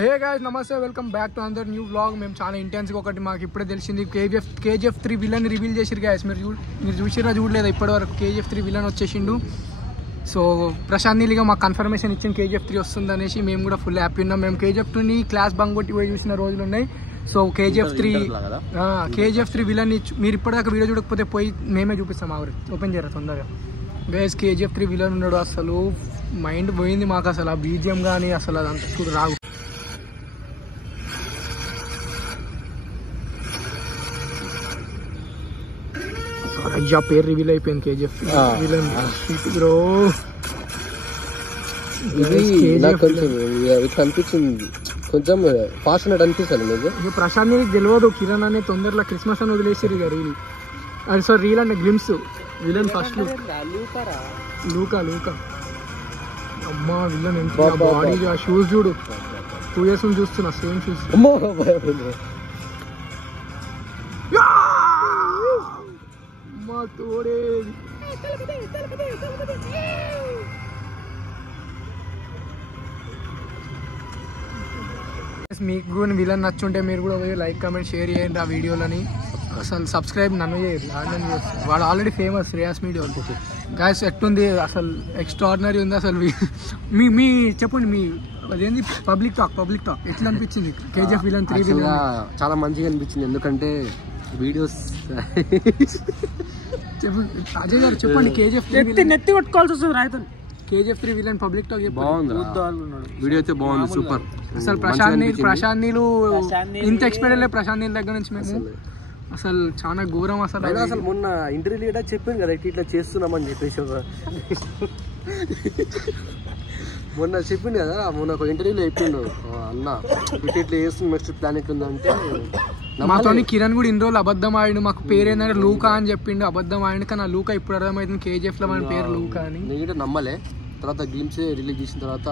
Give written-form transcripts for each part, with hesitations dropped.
హే guys నమస్తే welcome back to another new vlog. మేము చాలా ఇంటెన్స్గా ఒకటి మాకు ఇప్పుడే తెలిసింది కేజీఎఫ్ 3 విలన్ రివీల్ చేసిరు గైస్. మీరు చూసిరా చూడలేదు ఇప్పటివరకు. కేజీఎఫ్ 3 విలన్ వచ్చేసిండు. సో ప్రశాంత్ నీలిగా మాకు కన్ఫర్మేషన్ ఇచ్చింది కేజీఎఫ్ 3 వస్తుంది అనేసి. మేము కూడా ఫుల్ హ్యాపీ ఉన్నాం. మేము కేజీఎఫ్ 2ని క్లాస్ బంక్ కొట్టి పోయి చూసిన రోజులు ఉన్నాయి. సో కేజీఎఫ్ 3 విలన్ మీరు ఇప్పటిదాకా వీడియో చూడకపోతే పోయి మేమే చూపిస్తాం. ఆవిడ ఓపెన్ చేయరా తొందరగా గైస్. కేజీఎఫ్ 3 విలన్ ఉన్నాడు. అసలు మైండ్ పోయింది మాకు. అసలు ఆ బీజిఎం కానీ అసలు అదంతా చూడు రాగు. అయ్యా పేరు రివీల్ అయిపోయింది కేజీఎఫ్ విలన్ బ్రో. ఇట్లా అనిపించింది, కొంచెం ఫాస్ట్ అన్నట్టు అనిపిస్తుంది మీకు. ఇక ప్రశాంత్ నీకు తెలియదు, కిరణ్ అనే తొందరలో క్రిస్మస్ అని వదిలేసారు ఇక రీల్. అది సార్ రీల్ అంటే గ్లిమ్స్ విలన్ ఫస్ట్ లూకా అమ్మా విలన్ ఎంత బాడీ ఆ షూస్ చూడు. 2 years నుంచి చూస్తున్నా సేమ్ షూస్. తోడేది మీకు విలన్ నచ్చుంటే మీరు కూడా లైక్ కామెంట్ షేర్ చేయండి ఆ వీడియోలని. అసలు సబ్స్క్రైబ్ నన్ను చేయరు, వాడు ఆల్రెడీ ఫేమస్ రియాస్ మీడియా అనుకుంటుంది. గాయస్ ఎట్టుంది అసలు, ఎక్స్ట్రాడినరీ ఉంది అసలు. మీ చెప్పండి మీ అదేంది పబ్లిక్ టాక్ ఎట్లా అనిపించింది కేజీఎఫ్ విలన్ 3 విలన్? చాలా మంచిగా అనిపించింది, ఎందుకంటే వీడియోస్ అజయ్ గారు చెప్పండి. కేజీఎఫ్ నెత్తి కొట్టుకోవాల్సి వస్తుంది రాయితో. కేజీఎఫ్ 3 విలన్ పబ్లిక్ టాక్ బాగుంది, వీడియో అయితే బాగుంది, సూపర్. అసలు ప్రశాంత్ నీళ్ళు ఇంత ఎక్స్పెక్ట్ లేదు ప్రశాంత్ నీళ్ళ దగ్గర నుంచి మేము. అసలు చాలా ఘోరం అసలు. మొన్న ఇంటర్వ్యూ లీడర్ చెప్పాను కదా ఇట్లా చేస్తున్నామని చెప్పేసి. మొన్న చెప్పిండు కదా, మొన్న ఒక ఇంటర్వ్యూలో చెప్పిండు అన్న ఇట్లా చేస్తున్న నెక్స్ట్ ప్లాన్ ఎట్లుందంటే. మాతో కిరణ్ కూడా ఇన్ని రోజులు అబద్ధం ఆడిండు. మాకు పేరు ఏంటంటే లూకా అని చెప్పిండు, అబద్ధం ఆడిండు. కానీ ఆ లూకా ఇప్పుడు అర్థమవుతుంది కేజీఎఫ్ లో మన పేరు లూకా అని. నేను నమ్మలే, తర్వాత గ్లిమ్స్ రిలీజ్ చేసిన తర్వాత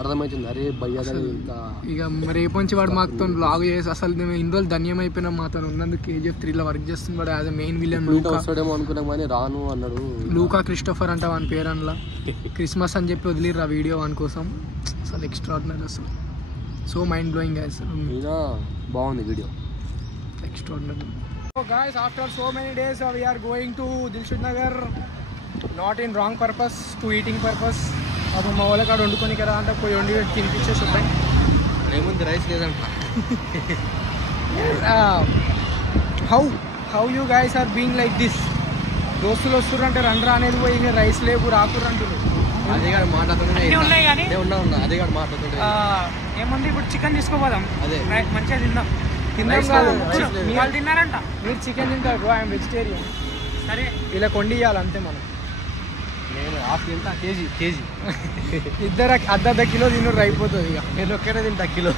అర్థమవుతుంది, అరే భయ్యాది ఇంకా. ఇక రేపు నుంచి వాడు మాతో బ్లాగ్ చేసి అసలు మేము ఇన్ని రోజులు ధన్యం అయిపోయినాం మాతో ఉన్నందుకు. కేజీఎఫ్ 3 లో వర్క్ చేస్తున్నాడు యాజ్ అ మెయిన్ విలన్. వస్తాడేమో అనుకున్నాం కానీ రాను అన్నాడు. లూకా క్రిస్టోఫర్ అంటే వాని పేరు అందులో. క్రిస్మస్ అని చెప్పి వదిలేరు ఆ వీడియో వాని కోసం. అసలు ఎక్స్ట్రాడినరీ, అసలు సో మైండ్ బ్లోయింగ్ అసలు. బాగుంది video, extraordinary. So guys, after so many days we are going to Dilshad Nagar, not in wrong purpose, to eating purpose. अब మా వాళ్ళ కాడ వండుకొని కదా అంటే పోయి వండి తినిపించేసి వస్తాయి. ఏముంది రైస్ లేదంట. How you guys are being like this? దోస్తులు వస్తుర్రంటే రండ్రా అనేది పోయి రైస్ లేవు రాకుర్రంటున్నారు. అదే కాదు మాట్లాడుతుంటే ఉన్నా అదే కాదు మాట్లాడుతుంటే ఏముంది ఇప్పుడు చికెన్ తీసుకోపోదాం, అదే మంచిగా తిందాం. వాళ్ళు తిన్నారంట. మీరు చికెన్ తింటారు బ్రో, ఐఎమ్ వెజిటేరియన్. సరే ఇలా కొండియాలి అంతే మనం. నేను హాఫ్ తింటా, కేజీ ఇద్దరు అర్ధ కిలో తిన్నరు అయిపోతుంది. ఇక నేను ఒక్కడే తింటా కిలో,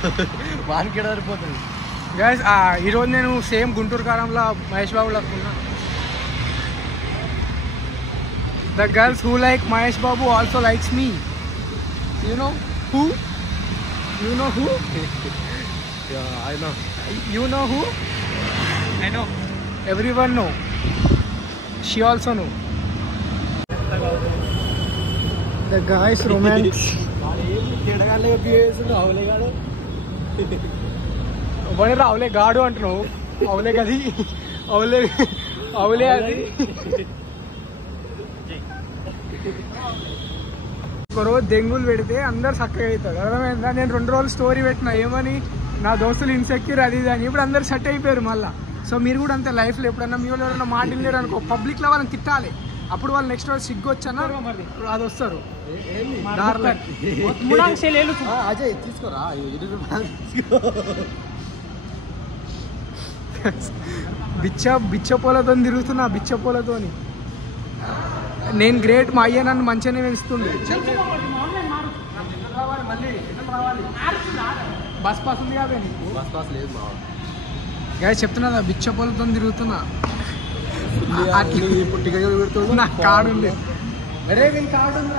వానికి సరిపోతుంది. గైస్ ఈరోజు నేను సేమ్ గుంటూరు కారంలో మహేష్ బాబు అనుకున్నా. The girls who like Mahesh Babu also likes me. You know who? I know. You know who? I know. Everyone know. She also know. The guys romance. బడి రావులే గాడు అంటున్నావు. అవులే కది అవులే అది. ఒకరోజు దెంగులు పెడితే అందరు చక్కగా అవుతారు, అర్థమైందా? నేను 2 రోజులు స్టోరీ పెట్టినా ఏమని, నా దోస్తులు ఇన్సెక్యూర్ అది ఇది అని. ఇప్పుడు అందరు సెట్ అయిపోయారు మళ్ళీ. సో మీరు కూడా అంతే లైఫ్లో ఎప్పుడన్నా మీ వాళ్ళు ఎవరైనా మాట లేరు అనుకో, పబ్లిక్లో వాళ్ళని తిట్టాలి. అప్పుడు వాళ్ళు నెక్స్ట్ రోజు సిగ్గు వచ్చాను అది వస్తారు. అజయ్ తీసుకోరా, బిచ్చ పూలతో తిరుగుతున్నా, బిచ్చ పూలతోని. నేను గ్రేట్, మా అయ్య నన్ను మంచిగానే వేస్తుండే. బస్ పాస్ ఉంది కదా, బస్ పాస్ లేదు మా గాయస్ చెప్తున్నా, బిచ్చ పూలతో తిరుగుతున్నా. ఇప్పుడు నా కార్డు ఉంది. అరే వీళ్ళ కార్డు ఉంది.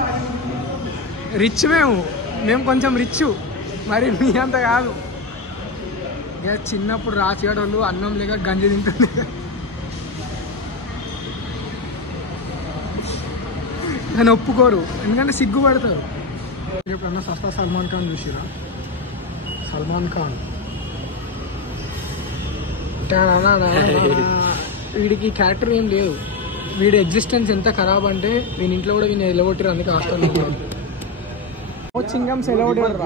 రిచ్ మేము కొంచెం రిచ్, మరి మీ అంత కాదు. ఇక చిన్నప్పుడు రాసేవాళ్ళు అన్నం లేక గంజి తింటుండే. కానీ ఒప్పుకోరు, ఎందుకంటే సిగ్గుపడతారు. ఎప్పుడన్నా సస్తా సల్మాన్ ఖాన్ చూసిరా? సల్మాన్ ఖాన్. వీడికి క్యారెక్టర్ ఏం లేదు. వీడి ఎగ్జిస్టెన్స్ ఎంత ఖరాబ్ అంటే వీని ఇంట్లో కూడా వీని ఎలగొట్టారు, అందుకే హాస్టల్ చింగం ఎలగొట్టారు.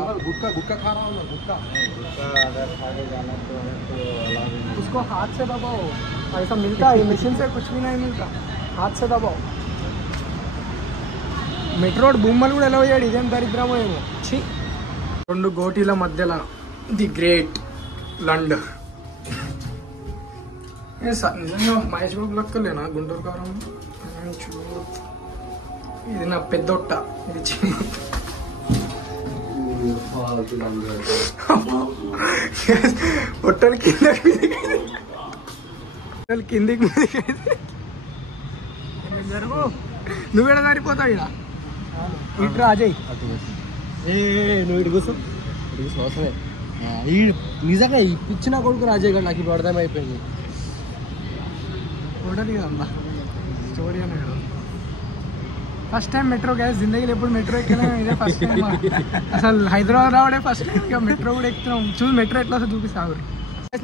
उसको हाथ से दबाओ, ऐसा मिलता है मशीन से कुछ भी नहीं मिलता, हाथ से दबाओ. మెట్రో బొమ్మలు కూడా ఎలా పోయాడు, ఇదేం దరిద్రమో ఏమో. ఛీ, 2 గోటీల మధ్యలో ది గ్రేట్ లండన్. నిజంగా మహేష్ బాబు లెక్కలేనా గుంటూరు కారం? ఇది నా పెద్దొట్ట, ఇది చిన్న ఒట్టలు కిందికి మీదకి జరుగు. నువ్వేడ సరిపోతావు ఇడ ఇట్రా అజయ్. నువ్వు ఇటు కూర్చో, అవసరమే. నిజంగా ఇప్పించిన కొడుకు రాజయ్య గారు నాకు ఇప్పుడు అర్థమైపోయింది. చూడాలి కదా స్టోరీ అన్నాడు. ఫస్ట్ టైం మెట్రో గ్యాస్ జిందగీలో ఎప్పుడు మెట్రో ఎక్కినా ఇదే ఫస్ట్ టైం. అసలు హైదరాబాద్ రావడే ఫస్ట్ టైం, ఇక మెట్రో కూడా ఎక్కుతున్నాం. చూసి మెట్రో ఎట్లా వస్తే చూపిస్తాను.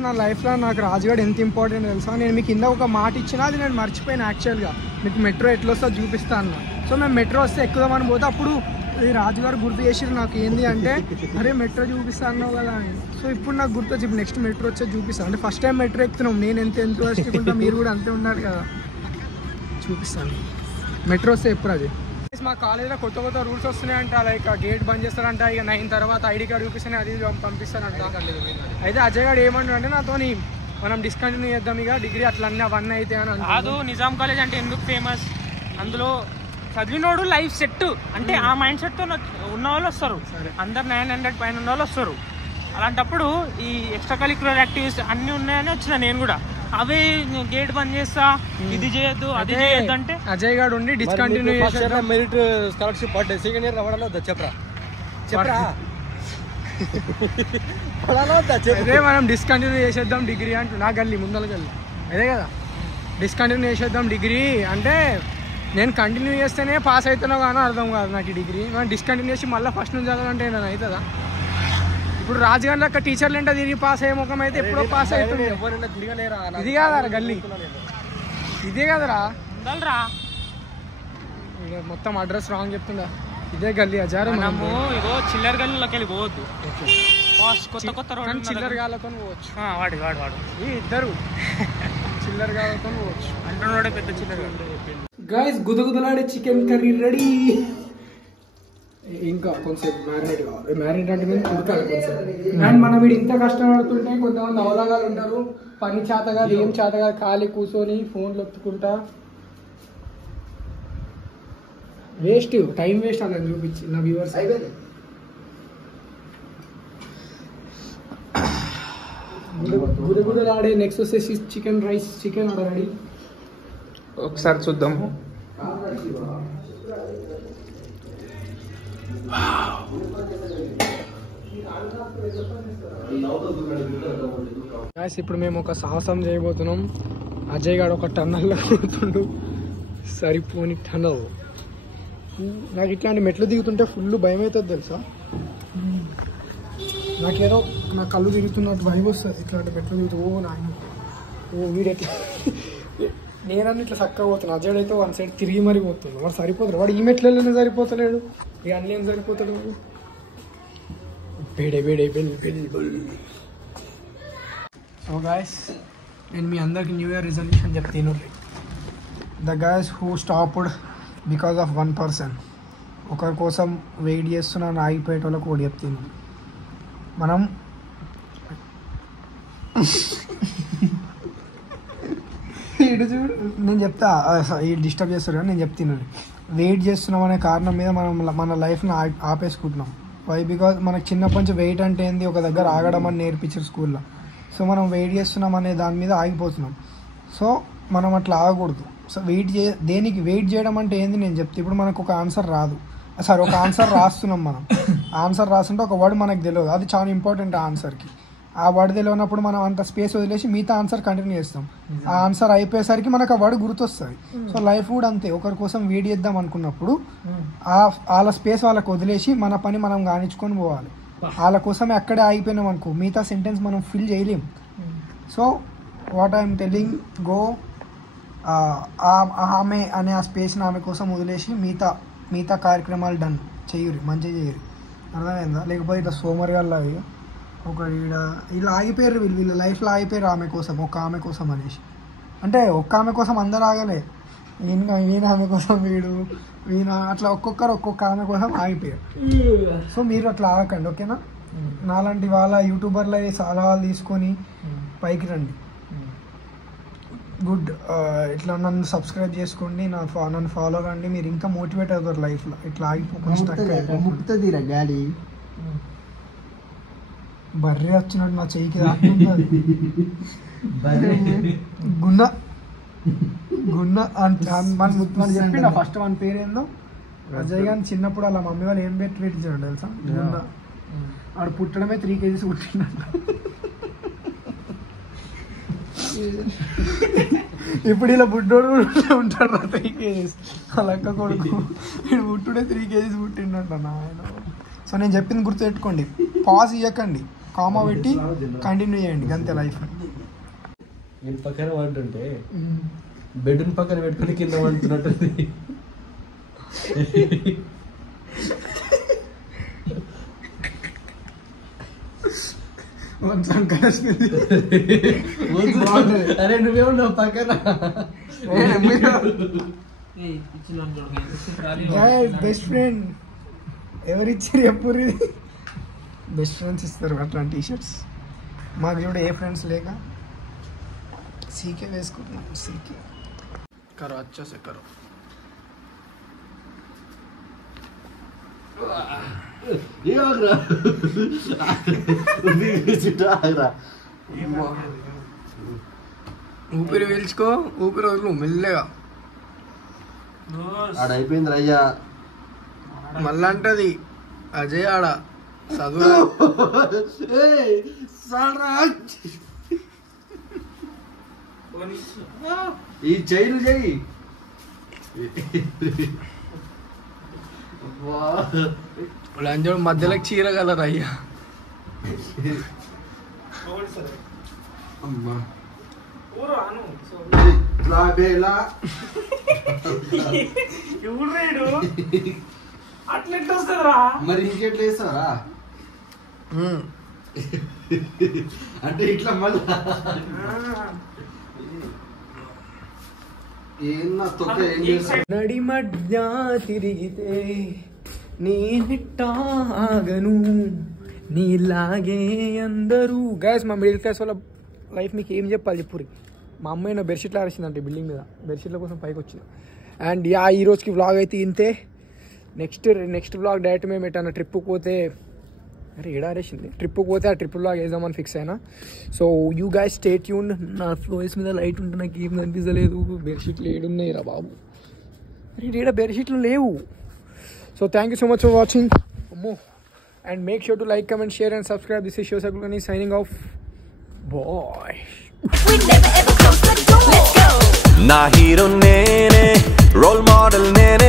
నా లైఫ్లో నాకు రాజుగాడు ఎంత ఇంపార్టెంట్ తెలుసా. నేను మీకు కింద ఒక మాట ఇచ్చినా అది నేను మర్చిపోయాను. యాక్చువల్గా మీకు మెట్రో ఎట్లా వస్తుందో చూపిస్తాను. సో మేము మెట్రో వస్తే ఎక్కుదామని పోతే అప్పుడు ఈ రాజుగారు గుర్తు చేసిరు నాకు. ఏంది అంటే, అరే మెట్రో చూపిస్తాను కదా అని. సో ఇప్పుడు నాకు గుర్తు వచ్చి ఇప్పుడు నెక్స్ట్ మెట్రో వచ్చే చూపిస్తాను. అంటే ఫస్ట్ టైం మెట్రో ఎక్కుతున్నాం. నేను ఎంత ఉంటా, మీరు కూడా అంతే ఉండాలి కదా. చూపిస్తాను మెట్రో వస్తే ఎప్పుడు. అది మా కాలేజీలో కొత్త రూల్స్ వస్తున్నాయంట. లైక్ గేట్ బంద్ చేస్తారంట, ఇక 9 తర్వాత ఐడి కార్డు చూపిస్తేనే అది పంపిస్తారంట. అయితే అజయ్ గారు ఏమంటారు అంటే నాతోని మనం డిస్కంటిన్యూ చేద్దాం ఇక డిగ్రీ అట్లా అన్నీ అవన్నీ అయితే అని కాదు. నిజాం కాలేజ్ అంటే ఎందుకు ఫేమస్, అందులో చదివినోడు లైఫ్ సెట్ అంటే ఆ మైండ్ సెట్తో ఉన్న వాళ్ళు వస్తారు. అందరు 900 పైన ఉన్న వాళ్ళు వస్తారు. అలాంటప్పుడు ఈ ఎక్స్ట్రా కరిక్యులర్ యాక్టివిటీస్ అన్నీ ఉన్నాయని వచ్చిన నేను కూడా. అవే గేట్ బంద్ చేస్తా, ఇది చేయొద్దు అది చేయొద్దు అంటే అజయ్ గారు ఉండి డిస్కంటిన్యూ చేసేద్దాం. మెరిట్ స్కాలర్షిప్ పడ్డా, సెకండ్ ఇయర్ రావడం చెప్పరా అదే మనం డిస్కంటిన్యూ చేసేద్దాం డిగ్రీ అంటూ నా గల్లీ ముందల గల్లీ అదే కదా. డిస్కంటిన్యూ చేసేద్దాం డిగ్రీ అంటే నేను కంటిన్యూ చేస్తేనే పాస్ అవుతున్నావు కానీ అర్థం కాదు నాకు ఈ డిగ్రీ. మనం డిస్కంటిన్యూ చేసి మళ్ళీ ఫస్ట్ నుంచి చదవాలంటే నేను అవుతుందా? ఇప్పుడు రాజుగారి లెక్క టీచర్లు అంటే తిరిగి పాస్ అయ్యే ముఖం అయితే ఎప్పుడో పాస్ అవుతుంది. ఇది కాదరా గల్లీ, ఇదే కదరా మొత్తం అడ్రస్ రాంగ్ చెప్తుందా. ఇదే గల్లీ అజారు. మనము ఇగో చిల్లర గల్లీలోకి వెళ్ళి పోవద్దు. కొత్త రోడ్ చిల్లర గాలతో పోవచ్చు. వాడు ఈ ఇద్దరు చిల్లర గాలతో పోవచ్చు. అంటున్నాడే పెద్ద చిల్లర. గైస్ గుదగుదలాడే చికెన్ కర్రీ రెడీ. ఇంకా కొంచెం మ్యారినేట్ కావాలి. మ్యారినేట్ అంటే ఉడకాలి కొంచెం. అండ్ మనం వీడు ఇంత కష్టపడుతుంటే కొంతమంది అవలాగాలు ఉంటారు, పని చేతగాదు ఏం చేతగాదు, ఖాళీ కూర్చొని ఫోన్లు ఒత్తుకుంటా వేస్ట్, టైం వేస్ట్ అలా చూపించి నా వ్యూవర్స్. గుదగుదలాడే నెక్స్ట్ వచ్చేసి chicken rice, chicken order ready. ఒకసారి చూద్దాం. ఇప్పుడు మేము ఒక సాహసం చేయబోతున్నాం. అజయ్ గారు ఒక టన్నల్లో పోతుండు, సరిపోని టన్నల్. నాకు ఇట్లాంటి మెట్లు దిగుతుంటే ఫుల్ భయం అవుతుంది తెలుసా. నాకేదో నా కళ్ళు తిరుగుతున్నట్టు భయం వస్తుంది ఇట్లాంటి మెట్లు దిగుతూ. ఓ నాయన, ఓ వీడెట్లా నేనన్నీ ఇట్లా చక్కగా పోతున్నాను. అజయ్ అయితే వన్ సైడ్ తిరిగి మరీ పోతున్నాడు. వాడు సరిపోతాడు, వాడు ఈ మెట్లలోనే సరిపోతలేడు, ఇక అన్నీ ఏం సరిపోతాడు. సో గాయస్ నేను మీ అందరికి న్యూ ఇయర్ రిజల్యూషన్ చెప్తాను. The guys who stopped because of 1 person. ఒకరి కోసం వెయిట్ చేస్తున్నాను ఆగిపోయేటోళ్ళకు కూడా చెప్తాను. మనం ఇటు చూడు, నేను చెప్తా ఈ డిస్టర్బ్ చేస్తారు కానీ నేను చెప్తున్నాను. వెయిట్ చేస్తున్నాం అనే కారణం మీద మనం మన లైఫ్ని ఆపేసుకుంటున్నాం. వై? బికాజ్ మనకు చిన్నప్పటి నుంచి వెయిట్ అంటే ఏంది, ఒక దగ్గర ఆగడం అని నేర్పించారు స్కూల్లో. సో మనం వెయిట్ చేస్తున్నాం అనే దాని మీద ఆగిపోతున్నాం. సో మనం అట్లా ఆగకూడదు. సో దేనికి వెయిట్ చేయడం అంటే ఏంది నేను చెప్తే, ఇప్పుడు మనకు ఒక ఆన్సర్ రాదు, సరే ఒక ఆన్సర్ రాస్తున్నాం. మనం ఆన్సర్ రాస్తుంటే ఒక వర్డ్ మనకు తెలియదు, అది చాలా ఇంపార్టెంట్ ఆ ఆన్సర్కి. ఆ వర్డ్ తెలియనప్పుడు మనం అంత స్పేస్ వదిలేసి మిగతా ఆన్సర్ కంటిన్యూ చేస్తాం. ఆ ఆన్సర్ అయిపోయేసరికి మనకు ఆ వర్డ్ గుర్తొస్తుంది. సో లైఫ్ కూడా అంతే, ఒకరి కోసం వెయిట్ చేద్దాం అనుకున్నప్పుడు వాళ్ళ స్పేస్ వాళ్ళకి వదిలేసి మన పని మనం కానించుకొని పోవాలి. వాళ్ళ కోసమే అక్కడే ఆగిపోయినాం అనుకో, మిగతా సెంటెన్స్ మనం ఫిల్ చేయలేం. So what I'm telling, go ఆమె అనే ఆ స్పేస్ని ఆమె కోసం వదిలేసి మిగతా కార్యక్రమాలు డన్ చెయ్యరు, మంచిగా చేయరు. అర్థమైందా? లేకపోతే ఇట్లా సోమరిగాల్లా ఒక ఇలా ఆగిపోయారు, వీళ్ళ లైఫ్లో ఆగిపోయారు ఆమె కోసం, ఒక ఆమె కోసం అనేసి. అంటే ఒక్క ఆమె కోసం అందరు ఆగలే, ఈయన ఆమె కోసం వీణ అట్లా ఒక్కొక్క ఆమె కోసం ఆగిపోయారు. సో మీరు అట్లా ఆగకండి, ఓకేనా? నాలాంటి వాళ్ళ యూట్యూబర్ల సలహాలు తీసుకొని పైకి రండి. గుడ్. ఇట్లా నన్ను సబ్స్క్రైబ్ చేసుకోండి, నన్ను ఫాలో కండి. మీరు ఇంకా మోటివేట్ అవుతారు లైఫ్లో. ఇట్లా ఆగిపోకుండా డాడీ బర్రె వచ్చినట్టు నా చెయ్యికి గున్న అని చెప్పి నా ఫస్ట్ వన్ పేరు ఏందో అజయ్ గాని చిన్నప్పుడు అలా మమ్మీ వాళ్ళు ఏం పెట్టి పెట్టించాడు తెలుసా? గున్న. ఆడు పుట్టడమే 3 kgs పుట్టిందంట. ఇప్పుడు ఇలా బుడ్డోడు కూడా ఉంటాడు 3 kgs. అలా అక్క కొడుకు వీడు పుట్టుడే 3 kgs పుట్టిండంట నాయన. సో నేను చెప్పింది గుర్తుపెట్టుకోండి, పాజ్ ఇవ్వకండి, కామా పెట్టి కంటిన్యూ చేయండి, అంతే లైఫ్. నేను పక్కన వంటుంటే బెడ్ని పక్కన పెట్టుకుని కింద వండుతున్నట్టుంది. అరే నువ్వేమన్నావు పక్కన? బెస్ట్ ఫ్రెండ్ ఎవరిచ్చారు ఎప్పుడు? బెస్ట్ ఫ్రెండ్స్ ఇస్తారు అట్లాంటి టీషర్ట్స్. మాకు కూడా ఏ ఫ్రెండ్స్ లేక సీకే వేసుకుంటున్నాం. సీకే కరో అచ్చా సే కరో. ఊపిరి పీల్చుకో, ఊపిరి వదులు మెల్లగా. ఆడైపోయింది రయ్యా. మళ్ళా అంటది అజయ్ ఆడ చదువు. ఈ చెయ్యి చెయ్యి లంచోడు మధ్యలోకి చీరగలరు అయ్యా. అమ్మా అట్లెట్ వస్తుందిరా, మరి ఇంకెట్లా వేస్తారా? అంటే ఇట్లా మళ్ళా నడి మధ్య తిరిగితే నేనెట్టాగను నీలాగే అందరూ. గైస్ మా మిడిల్ క్లాస్ వాళ్ళ లైఫ్ మీకు ఏం చెప్పాలి చెప్పురి. మా అమ్మాయి నా బెడ్షీట్లు ఆరేసిందంటే బిల్డింగ్ మీద, బెడ్షీట్ల కోసం పైకి వచ్చింది. అండ్ ఈ రోజుకి వ్లాగ్ అయితే ఇంతే. నెక్స్ట్ వ్లాగ్ డైరెక్ట్ మేము ఎట్టన్నా ట్రిప్కి పోతే, అరే ఏడారేసింది, ట్రిప్కి పోతే ఆ ట్రిప్ వ్లాగ్ వేద్దామని ఫిక్స్ అయినా. So you guys stay tuned. నా ఫ్లోర్స్ మీద లైట్ ఉంటే నాకు ఏం కనిపించలేదు. బెడ్షీట్లు ఏడున్నాయి రా బాబు, అరే ఏడా బెడ్షీట్లు లేవు. So thank you so much for watching. And make sure to like, comment, share and subscribe. This is Shiv Sakulani signing off. Boy. We never ever close the door. Let's go. Na hero nene, role model nene.